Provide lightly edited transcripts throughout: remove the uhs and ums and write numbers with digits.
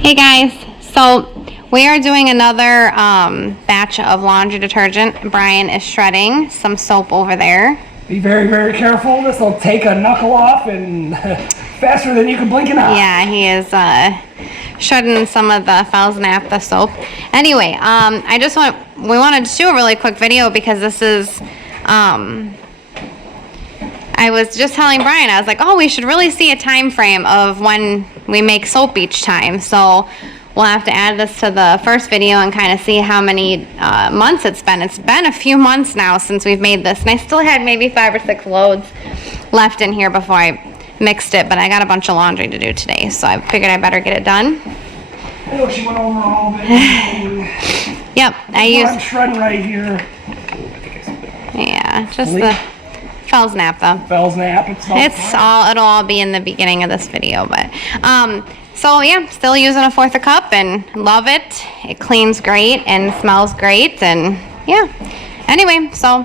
Hey guys, so we are doing another batch of laundry detergent. Brian is shredding some soap over there. Be very, very careful. This will take a knuckle off and faster than you can blink an eye. Yeah, he is shredding some of the Fell's Naphtha soap. Anyway, we wanted to do a really quick video because this is, I was just telling Brian, I was like, oh, we should really see a time frame of when we make soap each time. So we'll have to add this to the first video and kind of see how many months it's been. It's been a few months now since we've made this, and I still had maybe 5 or 6 loads left in here before I mixed it, but I got a bunch of laundry to do today, so I figured I better get it done. I know she went over all of it. Yep, I'm shredding right here. Yeah, just the Fell's Naphtha. Fell's Nap. It'll all be in the beginning of this video, but so yeah, still using a 1/4 cup and love it. It cleans great and smells great, and yeah. Anyway, so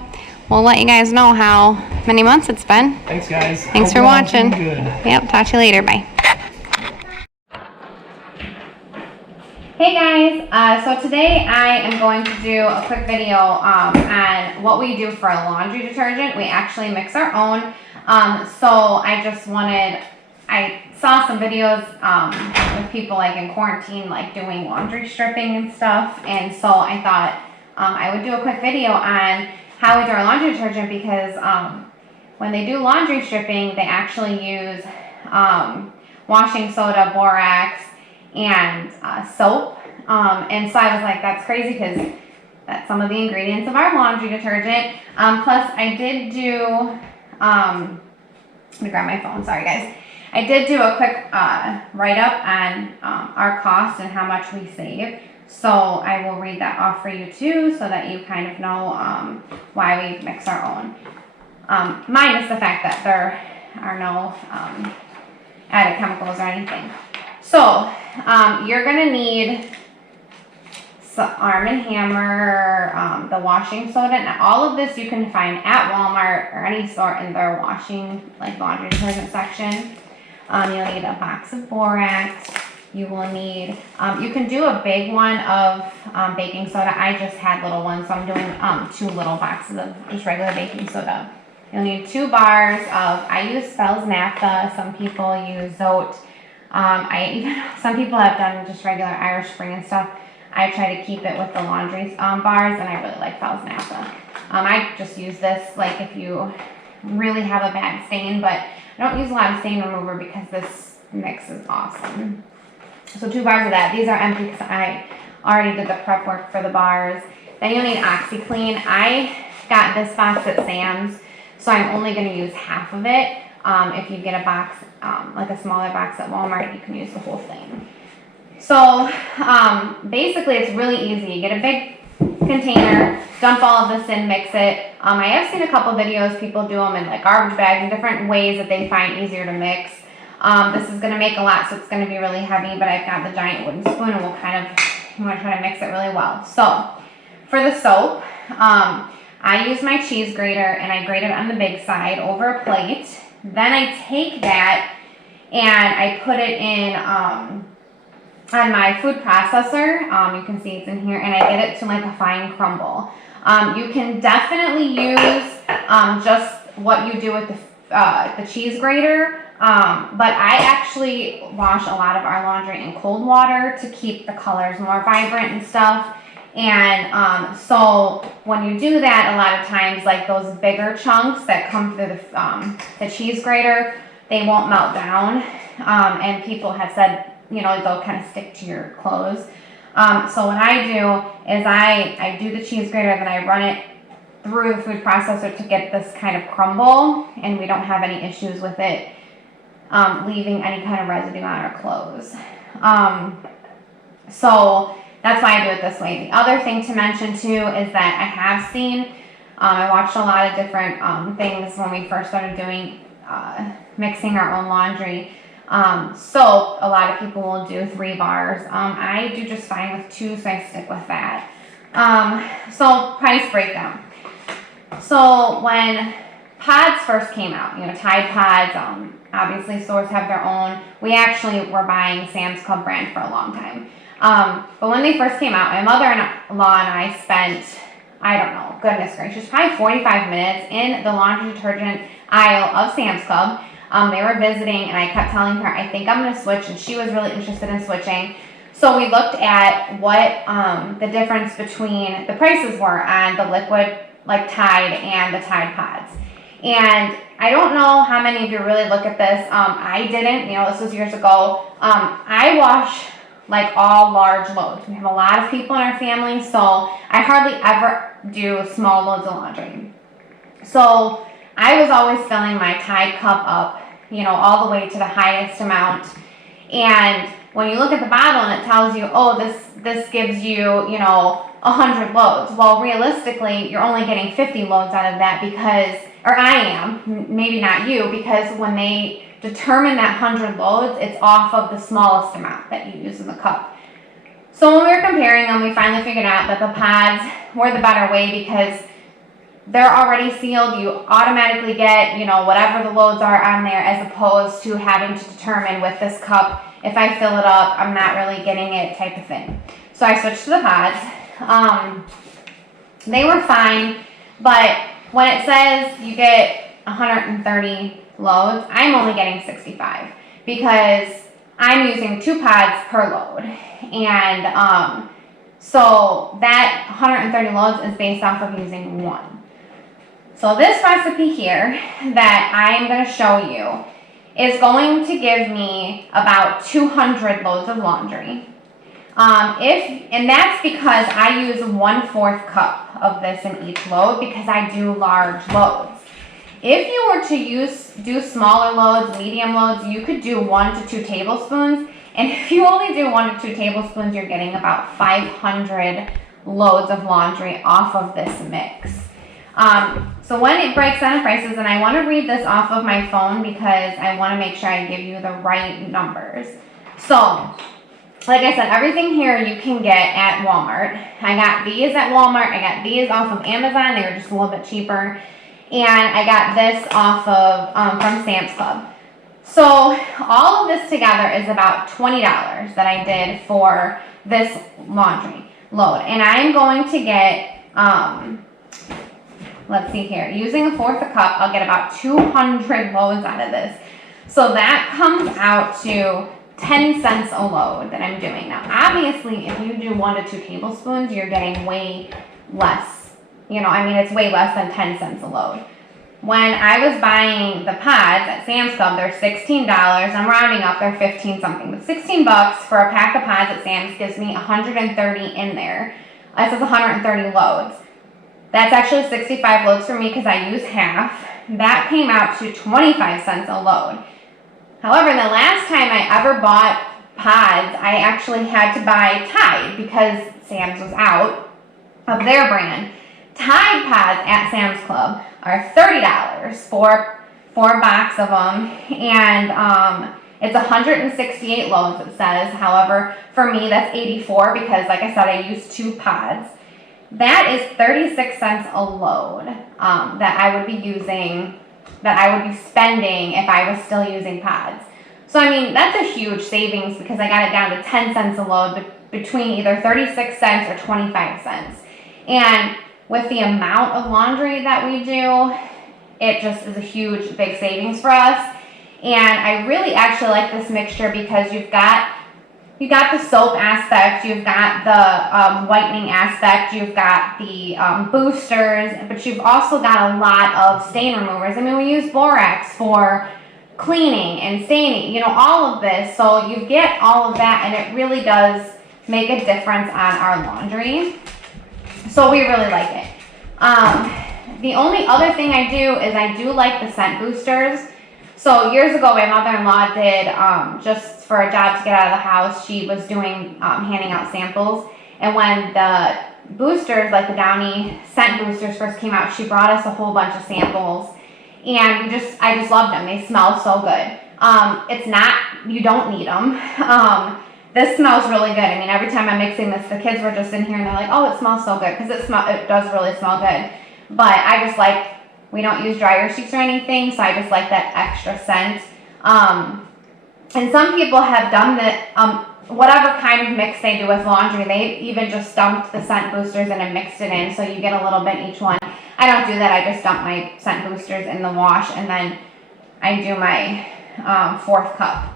we'll let you guys know how many months it's been. Thanks, guys. Thanks for watching. Good. Yep, talk to you later. Bye. Hey guys, so today I am going to do a quick video on what we do for a laundry detergent. We actually mix our own. So I saw some videos with people like in quarantine, like doing laundry stripping and stuff. And so I thought I would do a quick video on how we do our laundry detergent, because when they do laundry stripping, they actually use washing soda, borax, and soap. And so I was like, that's crazy, because that's some of the ingredients of our laundry detergent. Plus I did do, let me grab my phone, sorry guys. I did do a quick write-up on our cost and how much we save. So I will read that off for you too, so that you kind of know why we mix our own. Minus the fact that there are no added chemicals or anything. So you're gonna need Arm & Hammer, the washing soda, and all of this you can find at Walmart or any store in their washing, like laundry detergent section. You'll need a box of borax. You will need, you can do a big one of baking soda. I just had little ones, so I'm doing 2 little boxes of just regular baking soda. You'll need 2 bars of, I use Fell's Naphtha, some people use Zote. Some people have done just regular Irish Spring and stuff. I try to keep it with the laundry bars, and I really like Fell's Naphtha. I just use this like if you really have a bad stain, but I don't use a lot of stain remover because this mix is awesome. So 2 bars of that. These are empty because I already did the prep work for the bars. Then you'll need OxyClean. I got this box at Sam's, so I'm only going to use half of it. If you get a box, like a smaller box at Walmart, you can use the whole thing. So basically it's really easy. You get a big container, dump all of this in, mix it. I have seen a couple videos, people do them in like garbage bags and different ways that they find easier to mix. This is going to make a lot, so it's going to be really heavy, but I've got the giant wooden spoon, and I'm going to try to mix it really well. So for the soap, I use my cheese grater, and I grate it on the big side over a plate. Then I take that and I put it in on my food processor. You can see it's in here, and I get it to like a fine crumble. You can definitely use just what you do with the cheese grater, but I actually wash a lot of our laundry in cold water to keep the colors more vibrant and stuff. And so when you do that, a lot of times, like those bigger chunks that come through the cheese grater, they won't melt down. And people have said, you know, they'll kind of stick to your clothes. So what I do is I do the cheese grater, then I run it through the food processor to get this kind of crumble, and we don't have any issues with it leaving any kind of residue on our clothes. So that's why I do it this way. The other thing to mention too is that I have seen, I watched a lot of different things when we first started doing mixing our own laundry. So a lot of people will do 3 bars. I do just fine with 2, so I stick with that. So price breakdown. So when pods first came out, you know, Tide Pods, Obviously, stores have their own. We actually were buying Sam's Club brand for a long time. But when they first came out, my mother-in-law and I spent, I don't know, goodness gracious, probably 45 minutes in the laundry detergent aisle of Sam's Club. They were visiting, and I kept telling her, I think I'm going to switch, and she was really interested in switching. So we looked at what the difference between the prices were on the liquid, like Tide and the Tide Pods. And I don't know how many of you really look at this. I didn't, this was years ago. I wash like all large loads. We have a lot of people in our family, so I hardly ever do small loads of laundry. So I was always filling my Tide cup up, all the way to the highest amount. And when you look at the bottle and it tells you, oh, this gives you, 100 loads. Well, realistically, you're only getting 50 loads out of that because, or I am, maybe not you, because when they determine that 100 loads, it's off of the smallest amount that you use in the cup. So when we were comparing them, we finally figured out that the pods were the better way because they're already sealed. You automatically get, whatever the loads are on there, as opposed to having to determine with this cup, if I fill it up, I'm not really getting it type of thing. So I switched to the pods. They were fine, but when it says you get 130 loads, I'm only getting 65 because I'm using 2 pods per load. And so that 130 loads is based off of using 1. So this recipe here that I'm going to show you is going to give me about 200 loads of laundry. And that's because I use 1/4 cup of this in each load because I do large loads. If you were to do smaller loads, medium loads, you could do 1 to 2 tablespoons. And if you only do 1 to 2 tablespoons, you're getting about 500 loads of laundry off of this mix. So when it breaks down in prices, and I want to read this off of my phone because I want to make sure I give you the right numbers. So, like I said, everything here you can get at Walmart. I got these at Walmart. I got these off of Amazon. They were just a little bit cheaper. And I got this off of from Sam's Club. So all of this together is about $20 that I did for this laundry load. And I'm going to get, let's see here, using 1/4 a cup, I'll get about 200 loads out of this. So that comes out to 10 cents a load that I'm doing. Now, obviously, if you do 1 to 2 tablespoons, you're getting way less. It's way less than 10 cents a load. When I was buying the pods at Sam's Club, they're $16. I'm rounding up, they're 15 something. But $16 for a pack of pods at Sam's gives me 130 in there. That says 130 loads. That's actually 65 loads for me because I use half. That came out to 25 cents a load. However, the last time I ever bought pods, I actually had to buy Tide because Sam's was out of their brand. Tide pods at Sam's Club are $30 for 4 box of them, and it's 168 loads, it says. However, for me, that's 84 because, like I said, I use 2 pods. That is 36 cents a load that I would be using, that I would be spending if I was still using pods. So, that's a huge savings because I got it down to 10 cents a load between either 36 cents or 25 cents. And with the amount of laundry that we do, it just is a huge, big savings for us. And I really actually like this mixture because you've got the soap aspect, you've got the whitening aspect, you've got the boosters, but you've also got a lot of stain removers. We use borax for cleaning and staining, all of this. So you get all of that, and it really does make a difference on our laundry. So we really like it. The only other thing I do is I do like the scent boosters. So years ago, my mother-in-law did, just for a job to get out of the house, she was doing, handing out samples. And when the boosters, like the Downy scent boosters first came out, she brought us a whole bunch of samples. And I just loved them. They smell so good. You don't need them. This smells really good. Every time I'm mixing this, the kids were just in here and they're like, oh, it smells so good, because it does really smell good. But I just we don't use dryer sheets or anything, so I just like that extra scent. And some people have done that, whatever kind of mix they do with laundry, they even just dumped the scent boosters in and mixed it in, so you get a little bit each one. I don't do that. I just dump my scent boosters in the wash, and then I do my 4th cup.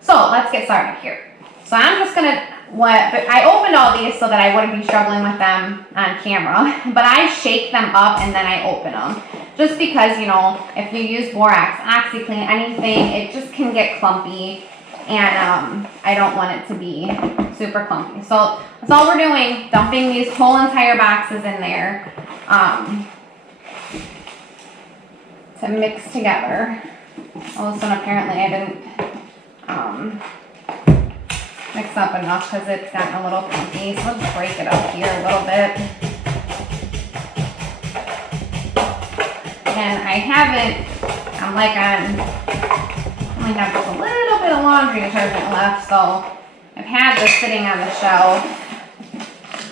So let's get started here. So I'm just gonna, I opened all these so that I wouldn't be struggling with them on camera, but I shake them up and then I open them. Just because, you know, if you use borax, OxyClean, anything, it just can get clumpy, and I don't want it to be super clumpy. So that's all we're doing, dumping these whole entire boxes in there to mix together. Well, this one apparently I didn't mix up enough because it's gotten a little clumpy. So let's break it up here a little bit. And I haven't, I only have just a little bit of laundry detergent left, so I've had this sitting on the shelf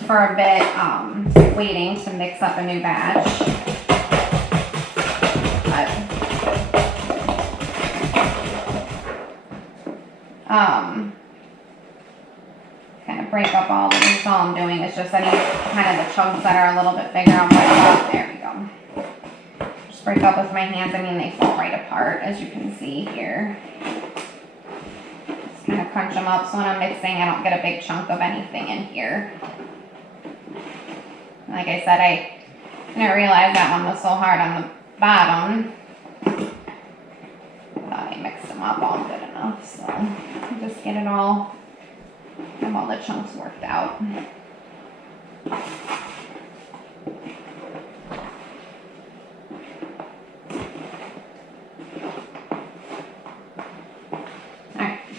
for a bit, waiting to mix up a new batch. Kind of break up all of these. All I'm doing is just any kind of the chunks that are a little bit bigger, I'll break up. There we go. Break up with my hands. I mean, they fall right apart, as you can see here. Just kind of crunch them up so when I'm mixing, I don't get a big chunk of anything in here. Like I said, I didn't realize that one was so hard on the bottom. I thought I mixed them up all good enough, so I'll just get it all, have all the chunks worked out.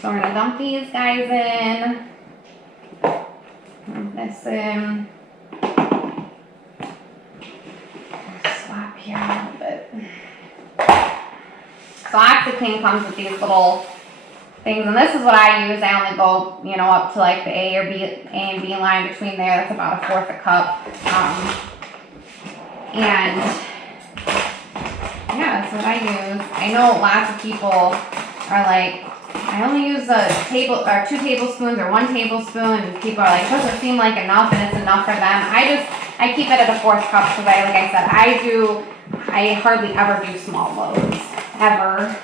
So we're gonna dump these guys in. Dump this in. Slap here a little bit. So OxyClean comes with these little things, and this is what I use. I only go, you know, up to like the A and B line between there. That's about 1/4 a cup. And yeah, that's what I use. I know lots of people are like, I only use a 2 tablespoons or 1 tablespoon, and people are like, does it seem like enough? And it's enough for them. I keep it at a 4th cup because like I said, I hardly ever do small loads, ever.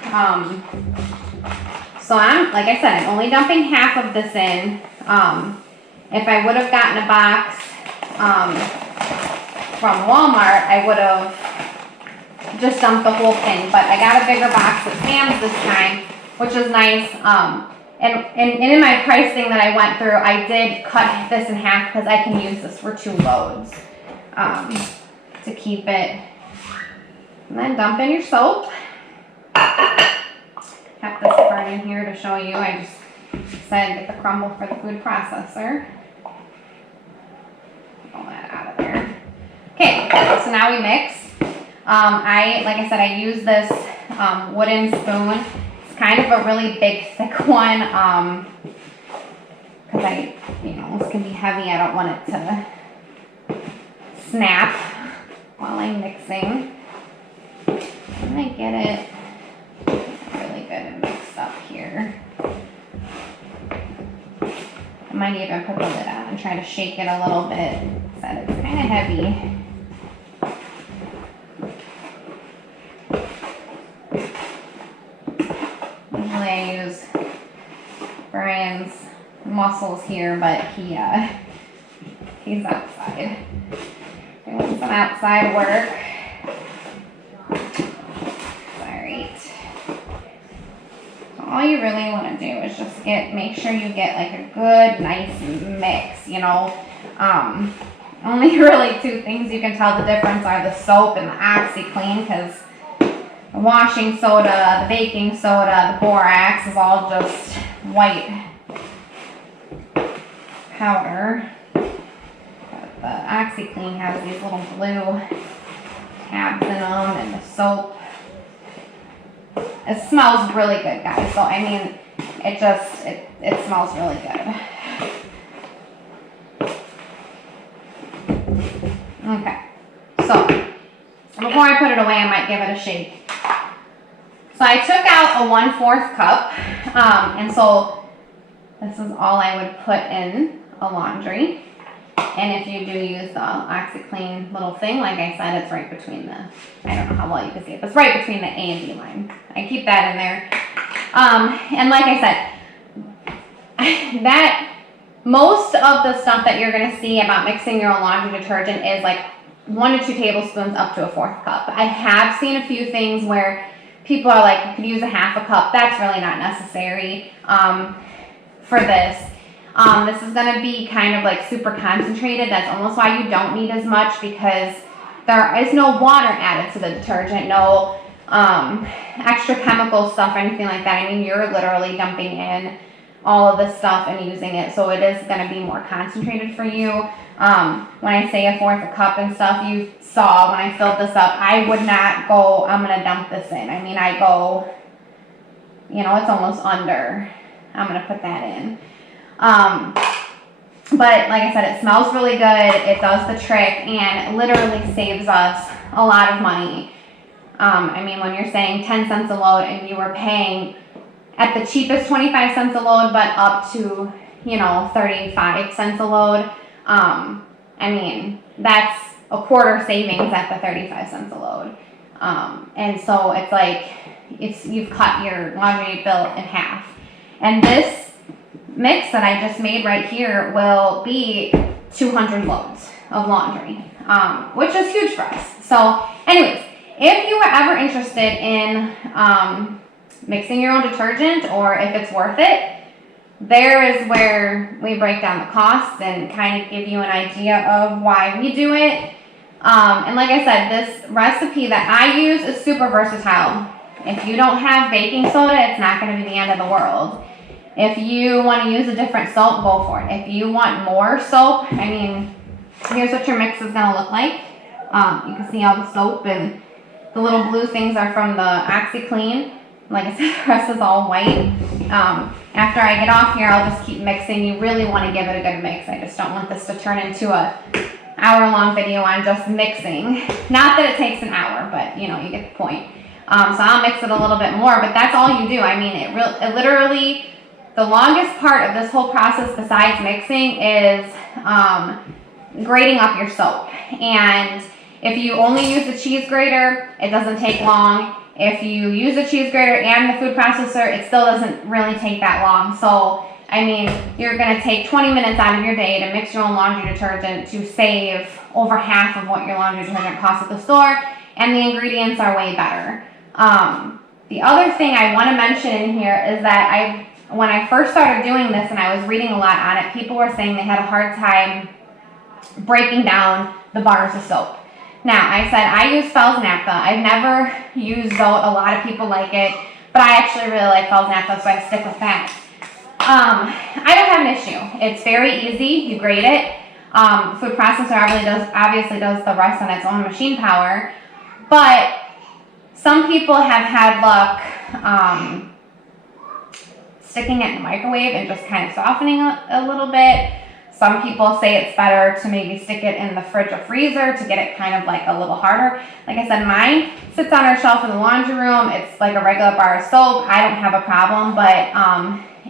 So like I said, I'm only dumping half of this in. If I would have gotten a box from Walmart, I would have just dumped the whole thing, but I got a bigger box at Sam's this time, which is nice. And in my pricing that I went through, I did cut this in half because I can use this for 2 loads to keep it. And then dump in your soap. Have this part in here to show you. I just said get the crumble for the food processor. Pull that out of there. Okay, so now we mix. Like I said, I use this wooden spoon. Kind of a really big, thick one, because this can be heavy. I don't want it to snap while I'm mixing. I'm gonna get it really good and mixed up here. I might even put the lid on and try to shake it a little bit, so it's kind of heavy. Usually I use Brian's muscles here, but he's outside doing some outside work. Alright. So all you really want to do is just make sure you get like a good, nice mix, Only really 2 things you can tell the difference are the soap and the OxyClean, because the washing soda, the baking soda, the borax is all just white powder. But the OxyClean has these little blue tabs in them, and the soap. It smells really good, guys. So I mean, it smells really good. Okay, so before I put it away, I might give it a shake. So I took out a 1/4 cup, and so this is all I would put in a laundry. And if you do use the OxiClean little thing, like I said, it's right between the, I don't know how well you can see it, but it's right between the A and B line. I keep that in there. And like I said, that most of the stuff that you're gonna see about mixing your own laundry detergent is like 1 to 2 tablespoons up to a 1/4 cup. I have seen a few things where people are like, you could use a 1/2 cup. That's really not necessary for this. This is going to be kind of like super concentrated. That's almost why you don't need as much, because there is no water added to the detergent, no extra chemical stuff or anything like that. I mean, you're literally dumping in all of this stuff and using it, so it is going to be more concentrated for you. When I say 1/4 cup and stuff, you saw when I filled this up, I would not go, I'm going to dump this in. I mean, I go, you know, it's almost under. I'm going to put that in. But like I said, it smells really good. It does the trick and literally saves us a lot of money. I mean, when you're saying 10 cents a load and you were paying at the cheapest 25 cents a load, but up to, you know, 35 cents a load. I mean, that's a quarter savings at the 35 cents a load. And so it's like, you've cut your laundry bill in half. And this mix that I just made right here will be 200 loads of laundry, which is huge for us. So anyways, if you were ever interested in mixing your own detergent, or if it's worth it, there is where we break down the costs and kind of give you an idea of why we do it. And like I said, this recipe that I use is super versatile. If you don't have baking soda, it's not going to be the end of the world. If you want to use a different soap, go for it. If you want more soap, I mean, here's what your mix is going to look like. You can see all the soap, and the little blue things are from the OxiClean. Like I said, the rest is all white. After I get off here, I'll just keep mixing. You really want to give it a good mix. I just don't want this to turn into a hour-long video on just mixing. Not that it takes an hour, but you know, you get the point. So I'll mix it a little bit more, but that's all you do. I mean, it literally, the longest part of this whole process besides mixing is grating up your soap. And if you only use the cheese grater, it doesn't take long. If you use the cheese grater and the food processor, it still doesn't really take that long. So, I mean, you're going to take 20 minutes out of your day to mix your own laundry detergent to save over half of what your laundry detergent costs at the store, and the ingredients are way better. The other thing I want to mention in here is that when I first started doing this and I was reading a lot on it, people were saying they had a hard time breaking down the bars of soap. Now, I said I use Fell's Naphtha. I've never used Zote. A lot of people like it, but I actually really like Fell's Naphtha, so I stick with that. I don't have an issue. It's very easy. You grate it. Food processor obviously does the rest on its own machine power, but some people have had luck sticking it in the microwave and just kind of softening a little bit. Some people say it's better to maybe stick it in the fridge or freezer to get it kind of like a little harder. Like I said, mine sits on our shelf in the laundry room. It's like a regular bar of soap. I don't have a problem, but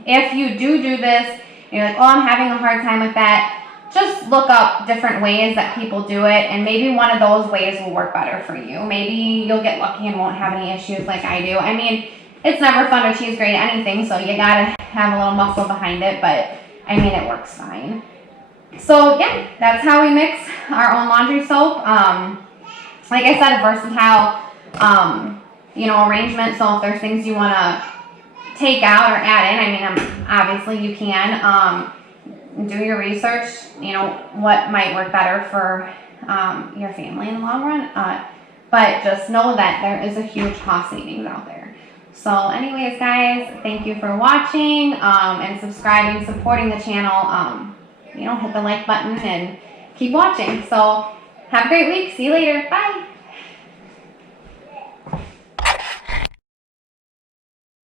if you do this, and you're like, oh, I'm having a hard time with that, just look up different ways that people do it, and maybe one of those ways will work better for you. Maybe you'll get lucky and won't have any issues like I do. I mean, it's never fun to cheese grate anything, so you gotta have a little muscle behind it, but I mean, it works fine. So yeah, that's how we mix our own laundry soap. Like I said, a versatile, arrangement. So if there's things you want to take out or add in, I mean, obviously you can. Do your research. You know what might work better for your family in the long run. But just know that there is a huge cost savings out there. So anyways, guys, thank you for watching and subscribing, supporting the channel. Hit the like button and keep watching. So have a great week. See you later. Bye.